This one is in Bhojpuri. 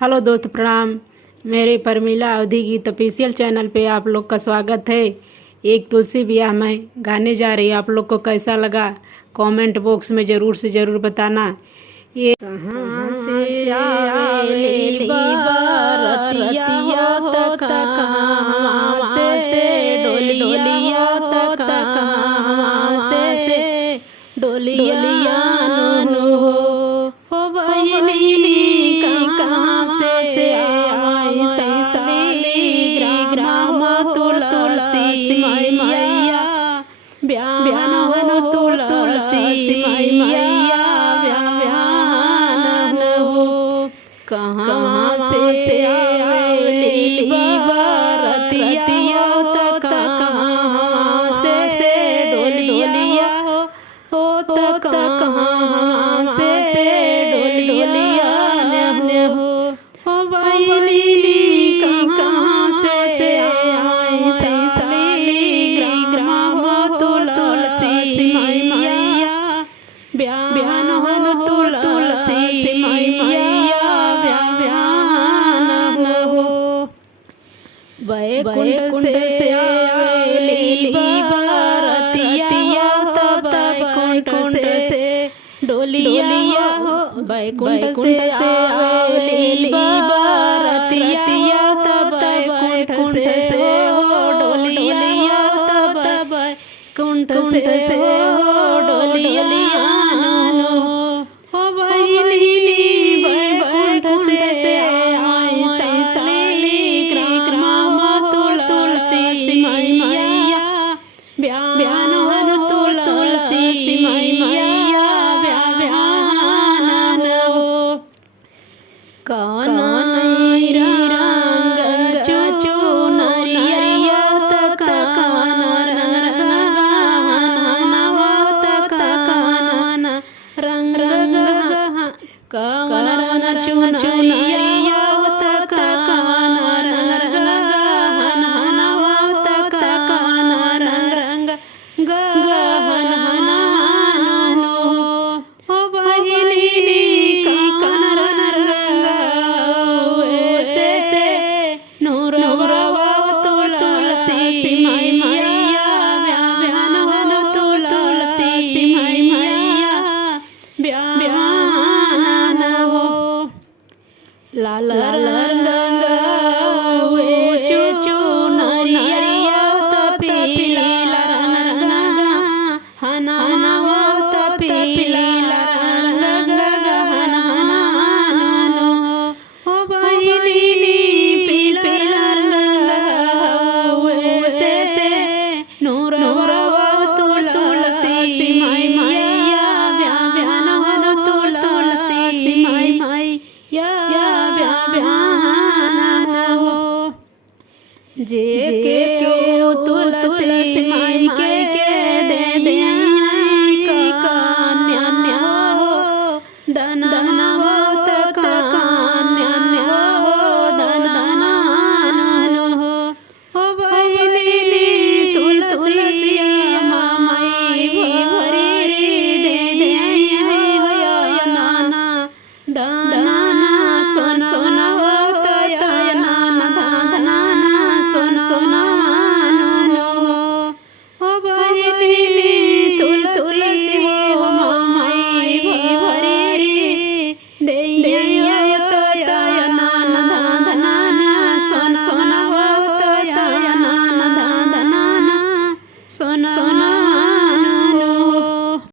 हेलो दोस्त, प्रणाम। मेरे परमिला अवधि गीत ऑफिशियल चैनल पे आप लोग का स्वागत है। एक तुलसी ब्याह में गाने जा रही है। आप लोग को कैसा लगा कमेंट बॉक्स में ज़रूर से ज़रूर बताना। ये कहाँ से आवेली बारतिया हो त कहाँ से डोलिया हो त कहाँ से डोलिया नो हो बहिनी कहाँ से आई सैसली ग्राम तुलसी मैया ब्याहन तुलसी मैया ब्याहन हो। कहाँ से आवेली बारतिया त कहाँ से डोलिया हो त कहाँ से डोलिया हो बहिनी कहाँ से आई सैसली ग्राम तुलसी मैया ब्याहन तुलसी मैया ब्याहन हो। बैकुंठ से आवेली बारतिया त बैकुंठ से डोलिया हो। बैकुंठ से आवेली बारतिया त बैकुंठ से हो डोलिया त बैकुंठ से हो डोलिया हो बहिनी बैकुंठ से आई सैसली ग्राम तुलसी मैया ब्याहन तुलसी मैया ब्याहन हो। कानई रंग चुनरिया त कान रंग कान चुनरिया त कान रंग कान रंग गहन हो बहिनी कान रंग से नूरवा तुलसी मैया ब्याहन तुलसी मैया ब्याहन हो। लाल रंग चुनरिया त पीला रंग हनवा त पीला रंग गहन हो बहिनी पीला रंग से नूरवा तुलसी मैया ब्याहन तुलसी मैया ब्याहन हो। जे के तुलसी माई के दे दिया कन्या हो दनवा त कन्या हो दनन हो बहिनी तुलसी माई भरी दे दिया नाना दाना सोन हो तया नाना सोना हो बहिनी तुलसी हो माई भरी दैया तया नाना सोना हो तया नाना सोना